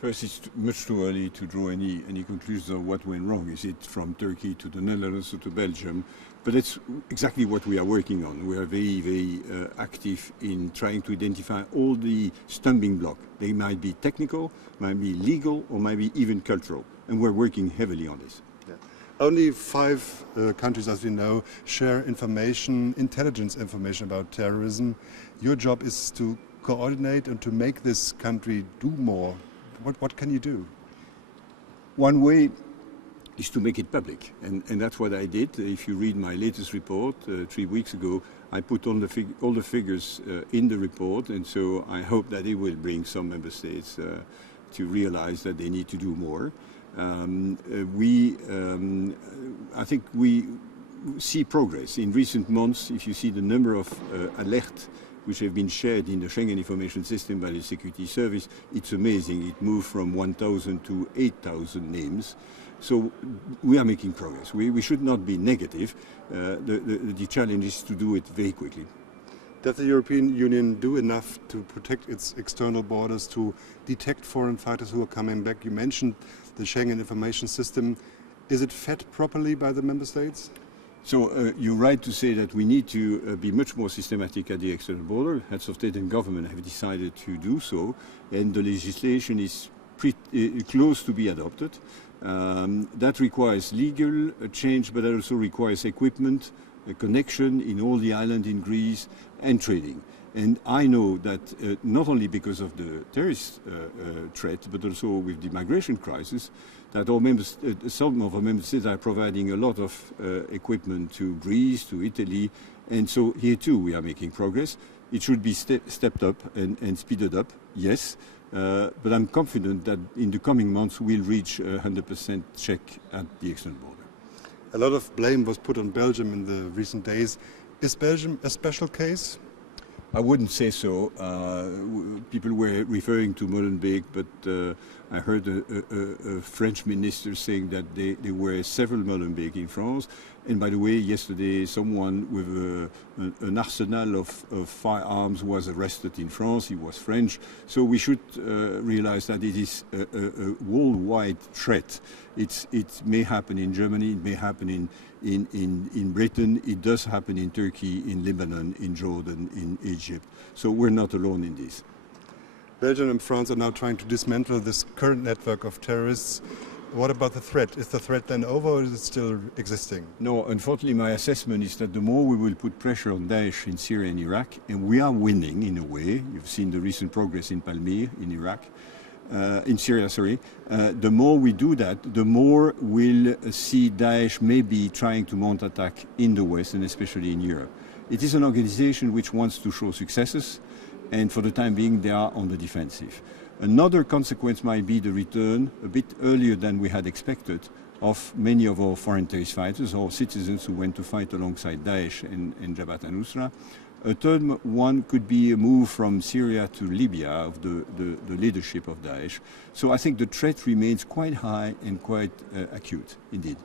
First, it's much too early to draw any conclusions of what went wrong. Is it from Turkey to the Netherlands or to Belgium? But it's exactly what we are working on. We are very active in trying to identify all the stumbling blocks. They might be technical, might be legal, or might be even cultural. And we're working heavily on this. Yeah. Only 5 countries, as we know, share information, intelligence information about terrorism. Your job is to coordinate and to make this country do more. What can you do? One way is to make it public, and that's what I did. If you read my latest report 3 weeks ago, I put all the figures in the report, and so I hope that it will bring some member states to realize that they need to do more. I think we see progress in recent months. If you see the number of alerts which have been shared in the Schengen Information System by the Security Service, it's amazing. It moved from 1,000 to 8,000 names. So we are making progress. We should not be negative. The challenge is to do it very quickly. Does the European Union do enough to protect its external borders, to detect foreign fighters who are coming back? You mentioned the Schengen Information System. Is it fed properly by the member states? So you're right to say that we need to be much more systematic at the external border. Heads of state and government have decided to do so, and the legislation is close to be adopted. That requires legal change, but that also requires equipment, a connection in all the islands in Greece, and trading. And I know that not only because of the terrorist threat, but also with the migration crisis, that some of our member states are providing a lot of equipment to Greece, to Italy, and so here too we are making progress. It should be stepped up and speeded up, yes, but I'm confident that in the coming months we'll reach 100% check at the external border. A lot of blame was put on Belgium in the recent days. Is Belgium a special case? I wouldn't say so. People were referring to Molenbeek, but I heard a French minister saying that there were several Molenbeek in France. And by the way, yesterday someone with an arsenal of firearms was arrested in France. He was French. So we should realize that it is a worldwide threat. It may happen in Germany, it may happen in Britain, it does happen in Turkey, in Lebanon, in Jordan, in Egypt. So we're not alone in this. Belgium and France are now trying to dismantle this current network of terrorists. What about the threat? Is the threat then over or is it still existing? No, unfortunately my assessment is that the more we will put pressure on Daesh in Syria and Iraq, and we are winning in a way, you've seen the recent progress in Palmyra in Iraq, in Syria, the more we do that, the more we'll see Daesh maybe trying to mount attack in the West and especially in Europe. It is an organization which wants to show successes, and for the time being they are on the defensive. Another consequence might be the return, a bit earlier than we had expected, of many of our foreign terrorist fighters or citizens who went to fight alongside Daesh and Jabhat al-Nusra. A third one could be a move from Syria to Libya of the leadership of Daesh. So I think the threat remains quite high and quite acute indeed.